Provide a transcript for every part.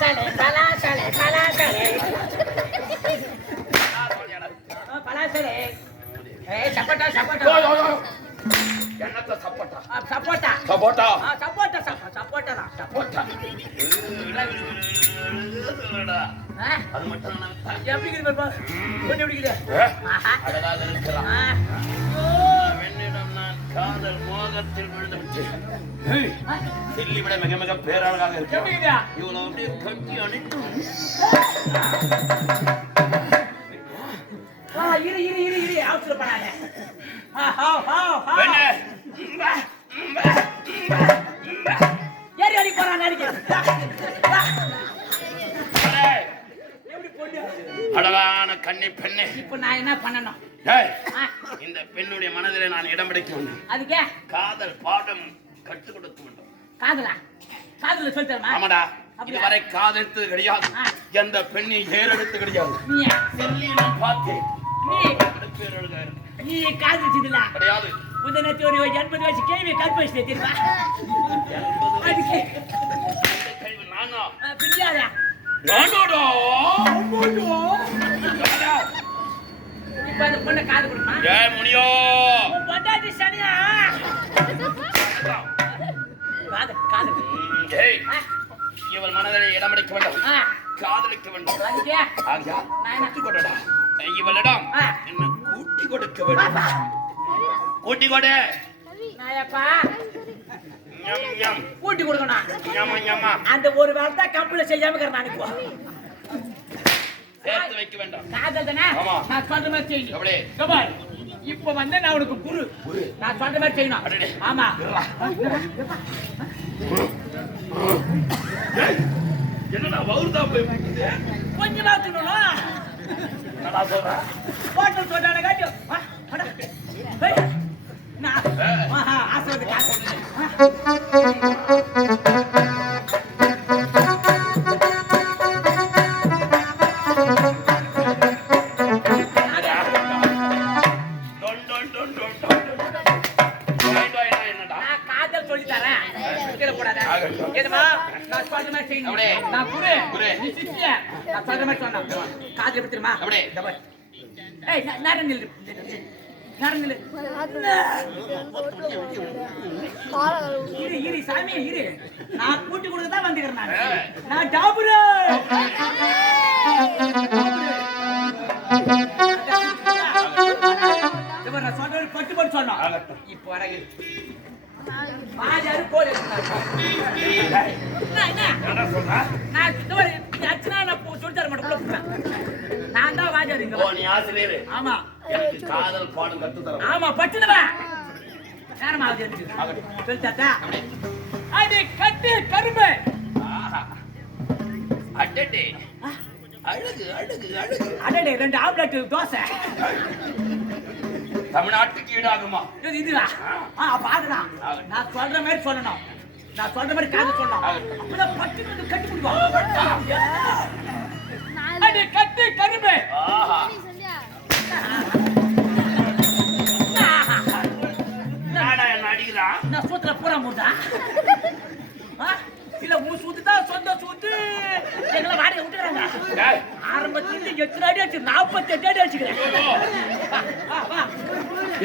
பலாசலை பலாசலை பலாசலை பலாசலை ஏய் சப்போட்டா சப்போட்டா. என்னத்த சப்போட்டா? சப்போட்டா. சப்போட்டா? சப்போட்டா சப்போட்டா சப்போட்டா. அது மட்டும் எப்படி இருக்குது பாப்பா எப்படி. அழகாக இருக்கிறான் காதல் மோகத்தில் விழுந்துவிட்டு சில்லி விட மிக மிக பேரழகாக இருக்கு இவனை அப்படியே கட்டி அணிட்டு இரு இரு இரு இரு எப்படி பொண்ணு? அழகான கன்னி பெண்ணே. இப்போ நான் என்ன பண்ணணும்? இந்த பெண்ணுடைய மனதிலே நான் இடம் பிடிக்க வேண்டும் அதுக்கே? காதல் பாடம் கற்றுக் கொடுக்க வேண்டும் காதலா? காதல சொல்லித்தரமா? ஆமாடா? இதுவரை காதெடுத்தது கிடையாது. எந்த பெண்ணை ஏறெடுத்து கிடையாது. பார்த்தேன். நீ? காதலிச்சதுல? கிடையாது. முந்தனத்து ஒரு எண்பது வயசு கேள்வி கற்பழிச்சு தெரியுமா அதுக்கு. நானா? பிரியாதா? நானோடா இப்ப அந்த பொண்ணை காது கொடுமா ஏ முனியோ. உன் பொண்டாட்டி சனியா? காது காது ஏய் இவள் மனதிலே இடம் பிடிக்க வேண்டும். காதலிக்க வேண்டும். ஆகியா கூட்டி கொடடா இவளிடம். என்ன கூட்டி கொடுக்க வேண்டும். கூட்டி கொடு. நாயப்பா. கூட்டி கொடுக்கணும். அந்த ஒரு வேலை தான் கம்பெனி செய்யாம இருக்கிறேன் நான் இப்போ சேர்த்து வைக்க வேண்டும். காதல் தானே? ஆமா. நான் சொல்ற மாதிரி செய்யணும். எப்படி? கபால் இப்ப வந்து நான் உனக்கு குரு. நான் சொல்ற மாதிரி செய்யணும். ஆமா. என்னடா வவுர்தா போய் என்னடா ஹோட்டல் சொல்றான காட்டி. ஏய், நான் சொல்ற மாதிரி சொன்னா காதல பத்திரமா அப்படியே ஏய் நான் நில்லு இரு சாமி இரு. நான் கூட்டி கொடுக்க தான் வந்துக்கிறேன் நான். டாபுரு. பட்டு பட்டு சொன்னா இப்போ வரங்க மாஜாரு போல என்ன சொன்னா நான் சுத்தவரை அச்சனா நான் சுடிதார் நான் தான் வாஜாரு நீ ஆசிரியர். ஆமா. எனக்கு காதல் பாடம் கத்து தர ஆமா பச்சுனவா? நேரம் ஆகுது எனக்கு சொல்லிட்டாத்தா அது கட்டு கரும்பு. அடடே. அழகு அழகு அழகு. அடடே ரெண்டு ஆம்லெட் தோசை. தமிழ்நாட்டுக்கு ஈடாகுமா? இது இதுவா? ஆ. பாதுடா நான் சொல்ற மாதிரி சொல்லணும். நான் சொல்ற மாதிரி காது சொல்லணும். அப்பதான் பட்டு வந்து கட்டி அது கட்டு கரும்பு.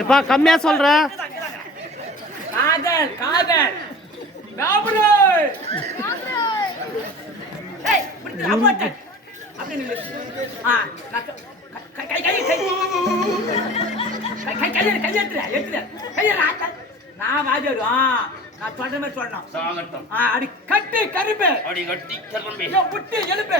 எப்பா கம்மியா சொல்ற? காதல் காதல். நான் வாஜிடுவோம் நான் சொல்ற மாதிரி சொல்லணும். அடி கட்டி கரும்பு. அடி கட்டி கருப்பு புட்டு எழுப்பு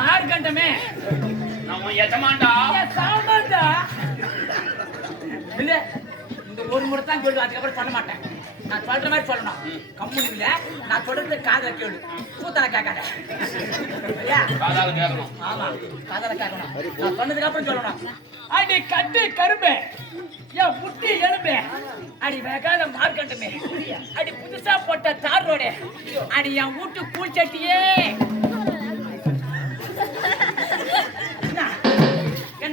மார்க்கண்டமே. நம்ம எஜமான்டா. ஏன் சாமான்டா? இல்ல, இந்த ஒரு முறை தான் சொல்லுவேன் அதுக்கப்புறம் பண்ண மாட்டேன். நான் சொல்ற மாதிரி சொல்லணும். கம்முனு இல்ல. நான் சொல்றது காதல கேளு. கூத்தல கேட்காத. காதால கேட்கணும். ஆமா காதல கேட்கணும். நான் சொன்னதுக்கு அப்புறம் சொல்லணும். அடி கட்டு கரும்பே. ஏன் முட்டி எலும்பே. அடி வேகாத மார்க்கண்டுமே. அடி புதுசா போட்ட தார் ரோடே. அடி என் வீட்டு பூச்சட்டியே என்ன?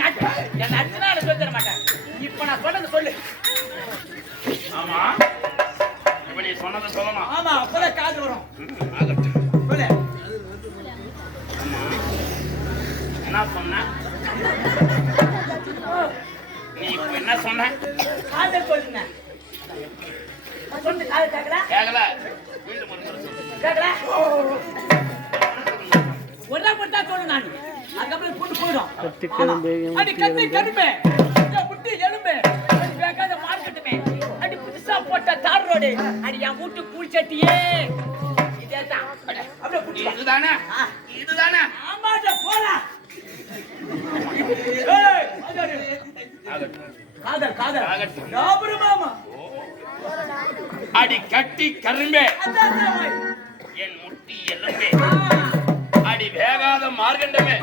அடிச்சுனா நான் சொல்லி தர மாட்டேன். இப்ப நான் சொன்னது சொல்லு. ஆமா. இப்ப நீ சொன்னதை சொல்லணும். ஆமா அப்பதான் காது வரும். சொல்லு. என்ன சொன்ன? நீ இப்ப என்ன சொன்ன? காதல் சொல்லுங்க. சொன்னது காது கேட்கல? சொல்லு. கேட்கல? ஒரே மட்டும் தான் சொல்லணும் நான். அதுக்கப்புறம் கொண்டு போயிடும். கத்தி கரும்பு, ஆமா. அடி கத்தி கரும்பு என் முட்டி எலும்பு. அடி வேகாத மார்க்கெட்டுமே. அடி புதுசா போட்ட தார் ரோடு. அடி என் வீட்டு கூழ் சட்டியே. இதேதான். அப்படியே புடிச்சு இதுதானே. இதுதானே? ஆமாடா போடா. காதல். காதல். காதல். மாமா. அடி கட்டி கரும்பே. என் முட்டி எலும்பே. அடி வேகாத மார்கண்டமே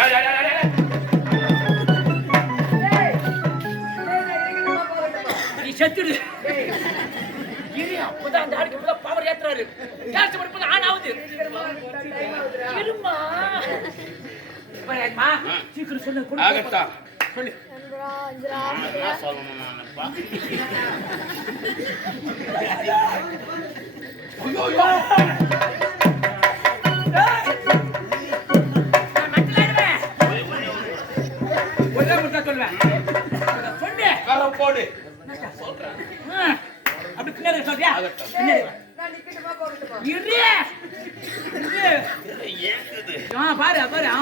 யா, யா, யா. நீ செத்துடு. அப்பதான் அந்த ஆளுக்கு இப்பதான் power ஏத்துறாரு. கேஸ் போட்டு இப்பதான் on ஆகுது. ஏம்மா, சீக்கிரம் சொல்லு. சொல்லு. போடு அப்படி பின்னாடி சொல்றியா? பின்னாடி பாரு பாரு ஆ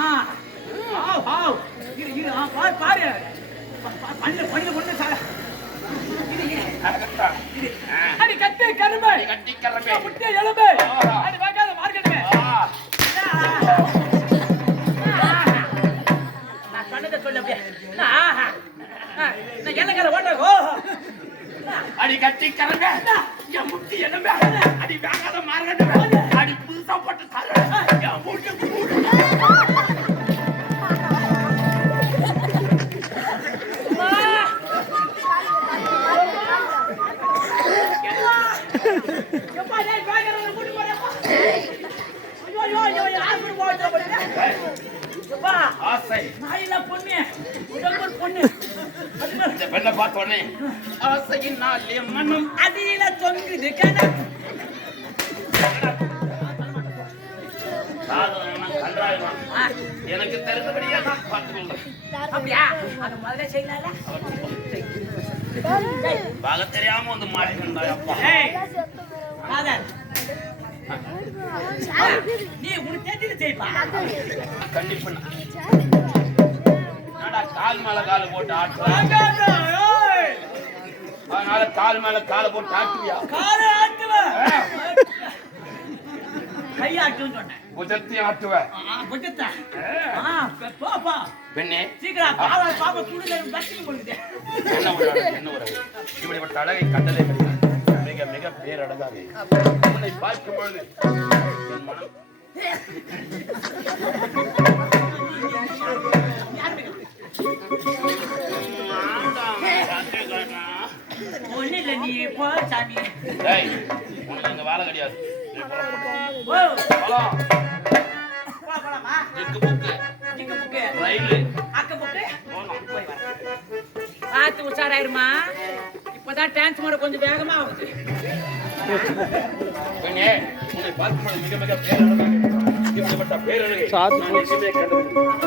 ஆ பாரு பாரு அடி கத்து கரும்பு. அடி கட்டி கரும்பே. முட்டை எலும்பு. அடி வாங்காத மார்க்கெட்டுமே. நான் சொன்னதை சொல்லு அப்படியே. நான் ஓட்டுறேன். ஓஹோ. அடி கட்டி கரும்பே. என் முட்டி எலும்பே அடி வேகாத மார்கண்டமே அடி புதுசா போட்டு தர என் முட்டி கூடு அதுல இந்த பெண்ணை பார்த்த உடனே ஆசையின் நாள் என் மனம் அடியில தொங்குது எனக்கு தெரிந்தபடியே நான் பார்த்துக்கொள்றேன் அப்படியா? அது முதல்ல செய்யலாம்ல? பாக தெரியாம வந்து மாட்டிக்கிட்டாயப்பா ஏய், காதல். நீ உனக்கு தெரிஞ்சது செய்ப்பா கண்டிப்பா கால் மேல கால் போட்டு ஆட்டுற? அதனால கால் மேல காலை போட்டு ஆட்டுவியா காலை ஆட்டுவ. கை ஆட்டுன்னு சொன்னேன். புஜத்தையும் ஆட்டுவ. புஜத்தை. ஆ, போ, போ. பெண்ணே. சீக்கிரம் பாவா பாவா குடுல பஸ்ஸுக்கு போடுது என்ன ஒரு என்ன ஒரு. இப்படிப்பட்ட அழகை கண்டதே கிடையாது. மிக மிக பேரழகாக. உன்னை பார்க்கும் பொழுது என் மனம் ஆண்டாம், சாத்தியக்காரனா. ஒண்ணு இல்ல நீ போ சாமி. டேய், உனக்கு இங்க வேலை கிடையாது. நீ புறப்படு. ஓ. போலாம். போ போலாமா? எக்கு புக்கு, இங்க புக்கு. ரயிலு, அக்க புக்கு. போலாம். போய் வர பார்த்து உஷாராயிருமா? இப்பதான் டிரான்ஸ்மர் கொஞ்சம் வேகமா ஆகுது. பெண்ணே, உன்னை பார்க்கும் பொழுது மிக மிக பேரழகாக இப்படிப்பட்ட பேரழகை சாத்து நான் எங்குமே கண்டதில்லை.